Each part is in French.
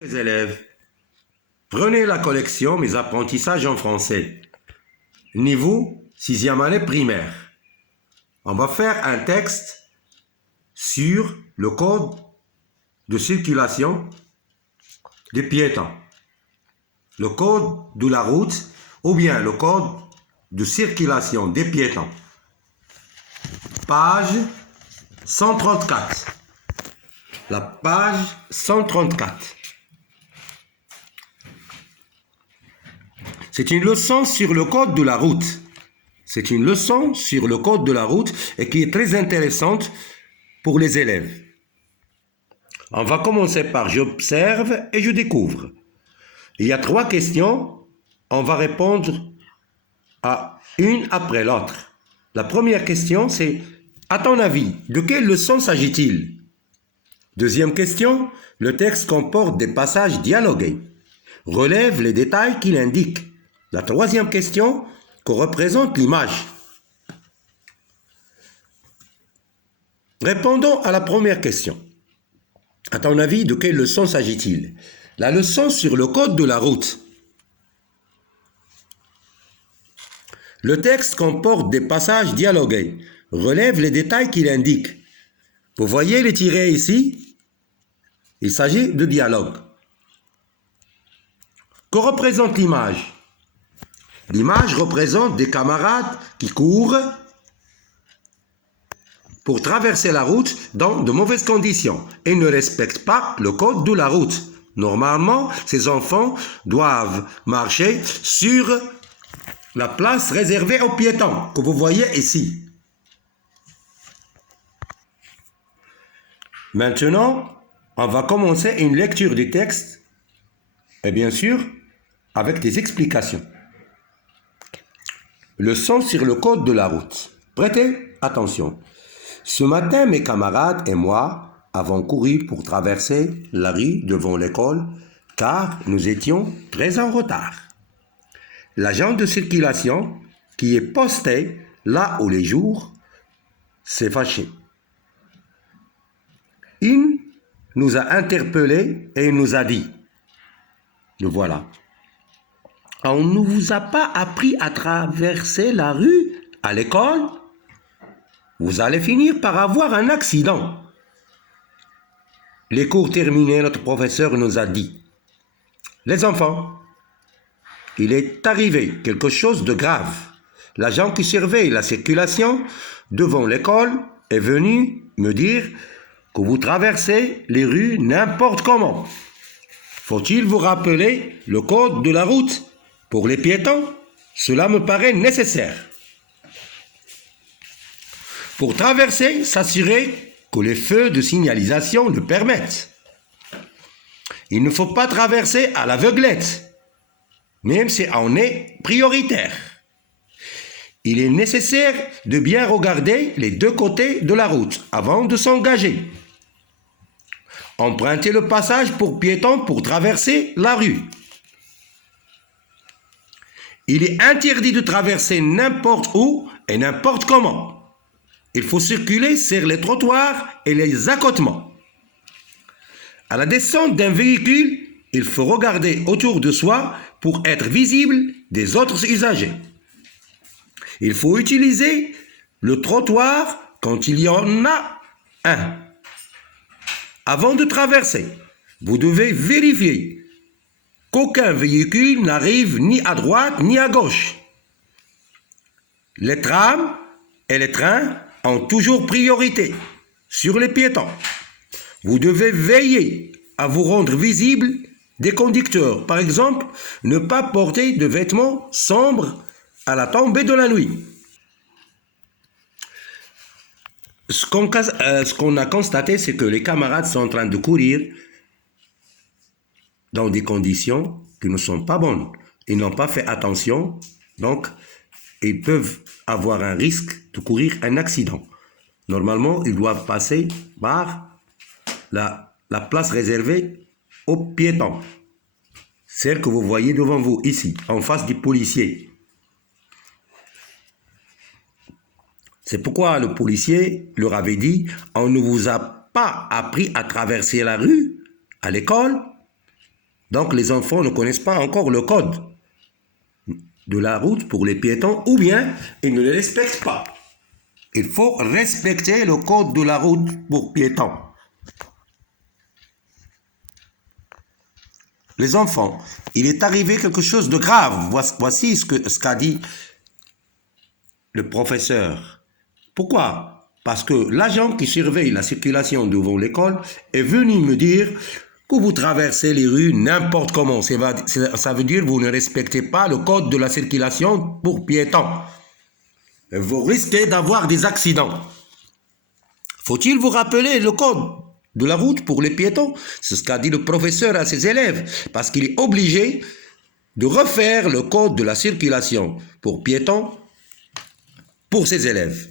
Les élèves, prenez la collection Mes apprentissages en français. Niveau 6e année primaire. On va faire un texte sur le code de circulation des piétons. Le code de la route ou bien le code de circulation des piétons. Page 134. La page 134. C'est une leçon sur le code de la route. C'est une leçon sur le code de la route et qui est très intéressante pour les élèves. On va commencer par j'observe et je découvre. Il y a 3 questions. On va répondre à une après l'autre. La première question, c'est à ton avis, de quelle leçon s'agit-il? Deuxième question, le texte comporte des passages dialogués. Relève les détails qu'il indique. La troisième question, que représente l'image. Répondons à la première question. À ton avis, de quelle leçon s'agit-il? La leçon sur le code de la route. Le texte comporte des passages dialogués. Relève les détails qu'il indique. Vous voyez les tirets ici? Il s'agit de dialogue. Que représente l'image? L'image représente des camarades qui courent pour traverser la route dans de mauvaises conditions et ne respectent pas le code de la route. Normalement, ces enfants doivent marcher sur la place réservée aux piétons que vous voyez ici. Maintenant, on va commencer une lecture du texte et bien sûr avec des explications. Leçon sur le code de la route. Prêtez attention. Ce matin, mes camarades et moi avons couru pour traverser la rue devant l'école car nous étions très en retard. L'agent de circulation qui est posté là où les jours s'est fâché. Il nous a interpellés et il nous a dit, le voilà. On ne vous a pas appris à traverser la rue à l'école? Vous allez finir par avoir un accident. Les cours terminés, notre professeur nous a dit, les enfants, il est arrivé quelque chose de grave. L'agent qui surveille la circulation devant l'école est venu me dire que vous traversez les rues n'importe comment. Faut-il vous rappeler le code de la route? Pour les piétons, cela me paraît nécessaire. Pour traverser, s'assurer que les feux de signalisation le permettent. Il ne faut pas traverser à l'aveuglette, même si on est prioritaire. Il est nécessaire de bien regarder les 2 côtés de la route avant de s'engager. Empruntez le passage pour piétons pour traverser la rue. Il est interdit de traverser n'importe où et n'importe comment. Il faut circuler sur les trottoirs et les accotements. À la descente d'un véhicule, il faut regarder autour de soi pour être visible des autres usagers. Il faut utiliser le trottoir quand il y en a un. Avant de traverser, vous devez vérifier qu'aucun véhicule n'arrive ni à droite ni à gauche. Les trams et les trains ont toujours priorité sur les piétons. Vous devez veiller à vous rendre visible des conducteurs. Par exemple, ne pas porter de vêtements sombres à la tombée de la nuit. Ce qu'on a constaté, c'est que les camarades sont en train de courir dans des conditions qui ne sont pas bonnes. Ils n'ont pas fait attention, donc ils peuvent avoir un risque de courir un accident. Normalement, ils doivent passer par la place réservée aux piétons. Celle que vous voyez devant vous, ici, en face du policier. C'est pourquoi le policier leur avait dit, on ne vous a pas appris à traverser la rue à l'école? Donc les enfants ne connaissent pas encore le code de la route pour les piétons, ou bien ils ne le respectent pas. Il faut respecter le code de la route pour piétons. Les enfants, il est arrivé quelque chose de grave. Voici ce qu'a dit le professeur. Pourquoi? Parce que l'agent qui surveille la circulation devant l'école est venu me dire que vous traversez les rues n'importe comment. Ça veut dire que vous ne respectez pas le code de la circulation pour piétons. Vous risquez d'avoir des accidents. Faut-il vous rappeler le code de la route pour les piétons? C'est ce qu'a dit le professeur à ses élèves, parce qu'il est obligé de refaire le code de la circulation pour piétons pour ses élèves.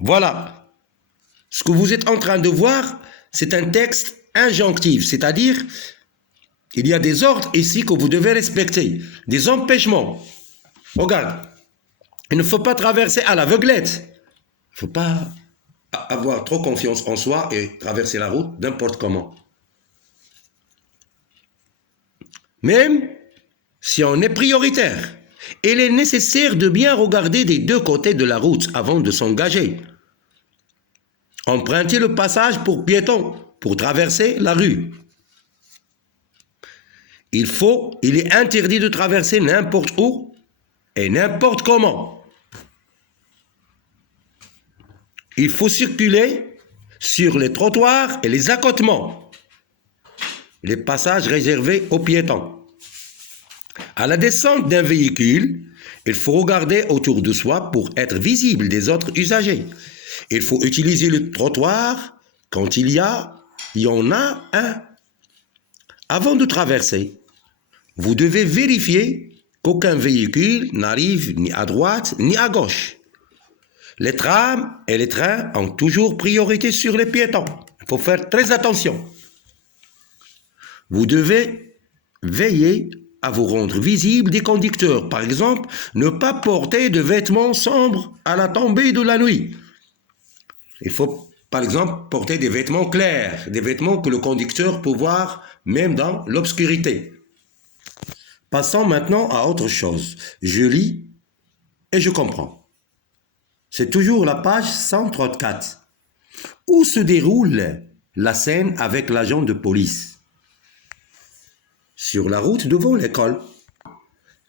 Voilà. Ce que vous êtes en train de voir, c'est un texte injonctif, c'est-à-dire il y a des ordres ici que vous devez respecter, des empêchements. Regarde, il ne faut pas traverser à l'aveuglette. Il ne faut pas avoir trop confiance en soi et traverser la route n'importe comment. Même si on est prioritaire, il est nécessaire de bien regarder des deux côtés de la route avant de s'engager. Empruntez le passage pour piétons, pour traverser la rue. Il est interdit de traverser n'importe où et n'importe comment. Il faut circuler sur les trottoirs et les accotements, les passages réservés aux piétons. À la descente d'un véhicule, il faut regarder autour de soi pour être visible des autres usagers. Il faut utiliser le trottoir quand il y en a un. Avant de traverser, vous devez vérifier qu'aucun véhicule n'arrive ni à droite ni à gauche. Les trams et les trains ont toujours priorité sur les piétons. Il faut faire très attention. Vous devez veiller à vous rendre visible des conducteurs. Par exemple, ne pas porter de vêtements sombres à la tombée de la nuit. Il faut, par exemple, porter des vêtements clairs, des vêtements que le conducteur peut voir même dans l'obscurité. Passons maintenant à autre chose. Je lis et je comprends. C'est toujours la page 134. Où se déroule la scène avec l'agent de police? Sur la route devant l'école.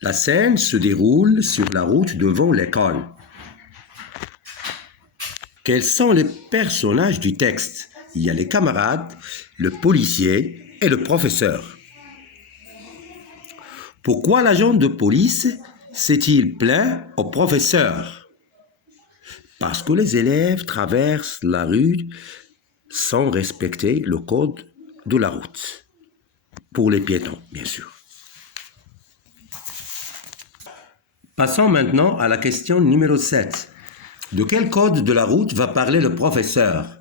La scène se déroule sur la route devant l'école. Quels sont les personnages du texte? Il y a les camarades, le policier et le professeur. Pourquoi l'agent de police s'est-il plaint au professeur? Parce que les élèves traversent la rue sans respecter le code de la route. Pour les piétons, bien sûr. Passons maintenant à la question numéro 7. De quel code de la route va parler le professeur?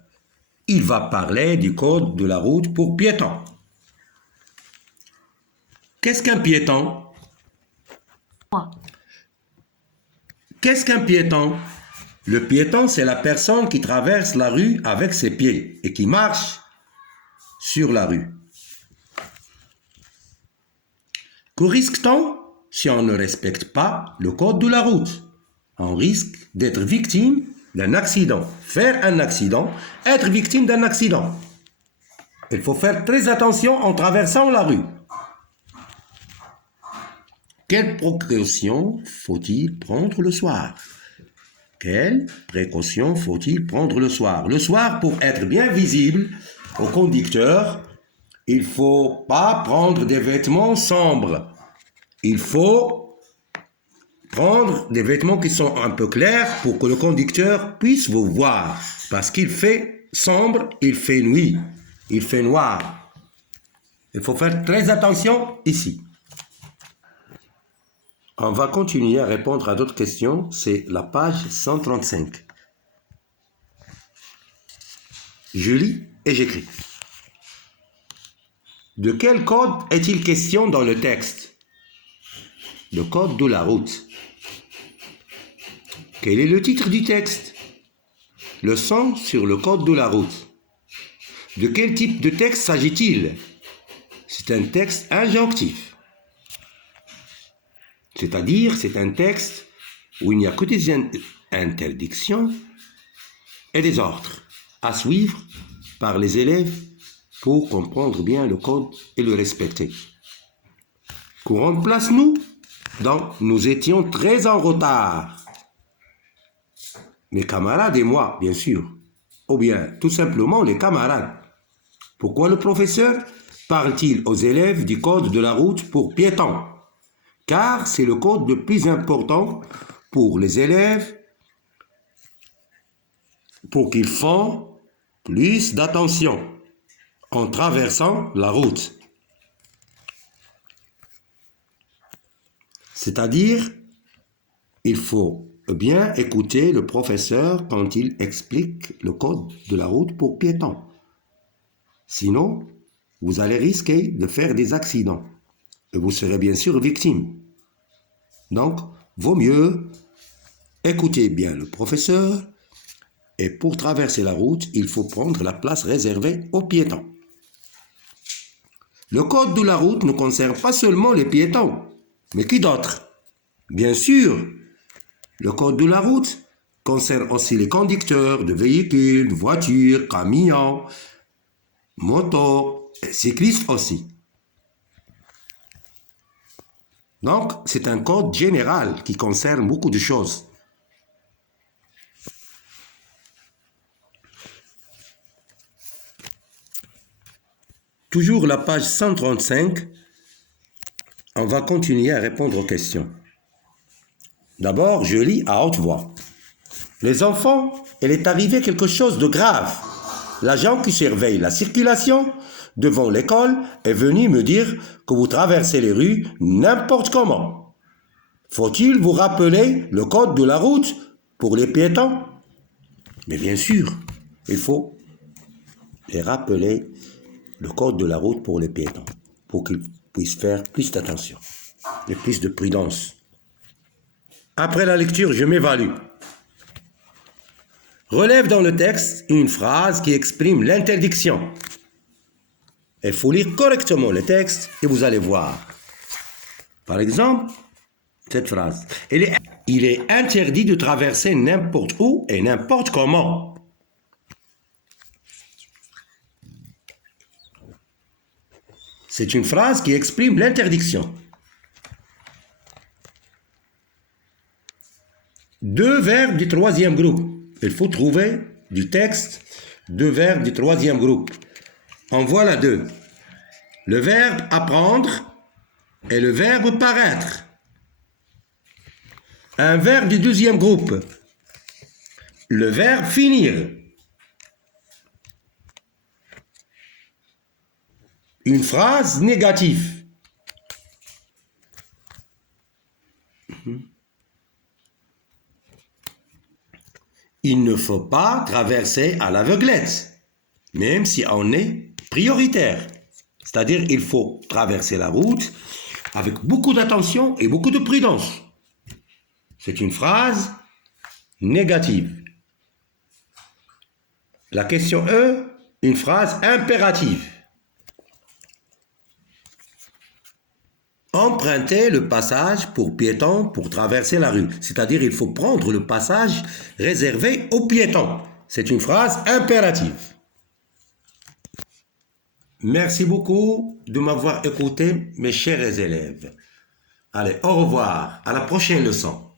Il va parler du code de la route pour piétons. Qu'est-ce qu'un piéton? Qu'est-ce qu'un piéton? Le piéton, c'est la personne qui traverse la rue avec ses pieds et qui marche sur la rue. Que risque-t-on si on ne respecte pas le code de la route? On risque d'être victime d'un accident. Faire un accident, être victime d'un accident. Il faut faire très attention en traversant la rue. Quelles précautions faut-il prendre le soir? Quelles précautions faut-il prendre le soir? Le soir, pour être bien visible au conducteur, il ne faut pas prendre des vêtements sombres. Il faut prendre des vêtements qui sont un peu clairs pour que le conducteur puisse vous voir. Parce qu'il fait sombre, il fait nuit, il fait noir. Il faut faire très attention ici. On va continuer à répondre à d'autres questions. C'est la page 135. Je lis et j'écris. De quel code est-il question dans le texte? Le code de la route. Quel est le titre du texte? Leçon sur le code de la route. De quel type de texte s'agit-il? C'est un texte injonctif. C'est-à-dire, c'est un texte où il n'y a que des interdictions et des ordres à suivre par les élèves pour comprendre bien le code et le respecter. Courons de place, nous. Donc, nous étions très en retard. Mes camarades et moi, bien sûr. Ou bien, tout simplement, les camarades. Pourquoi le professeur parle-t-il aux élèves du code de la route pour piétons? Car c'est le code le plus important pour les élèves pour qu'ils font plus d'attention en traversant la route. C'est-à-dire, il faut bien écouter le professeur quand il explique le code de la route pour piétons. Sinon, vous allez risquer de faire des accidents et vous serez bien sûr victime. Donc, vaut mieux écouter bien le professeur et pour traverser la route, il faut prendre la place réservée aux piétons. Le code de la route ne concerne pas seulement les piétons, mais qui d'autre? Bien sûr, le code de la route concerne aussi les conducteurs de véhicules, de voitures, camions, motos, et cyclistes aussi. Donc, c'est un code général qui concerne beaucoup de choses. Toujours la page 135, on va continuer à répondre aux questions. D'abord, je lis à haute voix. Les enfants, il est arrivé quelque chose de grave. L'agent qui surveille la circulation devant l'école est venu me dire que vous traversez les rues n'importe comment. Faut-il vous rappeler le code de la route pour les piétons? Mais bien sûr, il faut les rappeler le code de la route pour les piétons, pour qu'ils puissent faire plus d'attention et plus de prudence. Après la lecture, je m'évalue. Relève dans le texte une phrase qui exprime l'interdiction. Il faut lire correctement le texte et vous allez voir. Par exemple, cette phrase. Il est interdit de traverser n'importe où et n'importe comment. C'est une phrase qui exprime l'interdiction. Deux verbes du troisième groupe. Il faut trouver du texte deux verbes du troisième groupe. En voilà deux. Le verbe apprendre et le verbe paraître. Un verbe du deuxième groupe. Le verbe finir. Une phrase négative. Il ne faut pas traverser à l'aveuglette, même si on est prioritaire. C'est-à-dire il faut traverser la route avec beaucoup d'attention et beaucoup de prudence. C'est une phrase négative. La question E, une phrase impérative. Emprunter le passage pour piétons pour traverser la rue. C'est-à-dire il faut prendre le passage réservé aux piétons. C'est une phrase impérative. Merci beaucoup de m'avoir écouté, mes chers élèves. Allez, au revoir, à la prochaine leçon.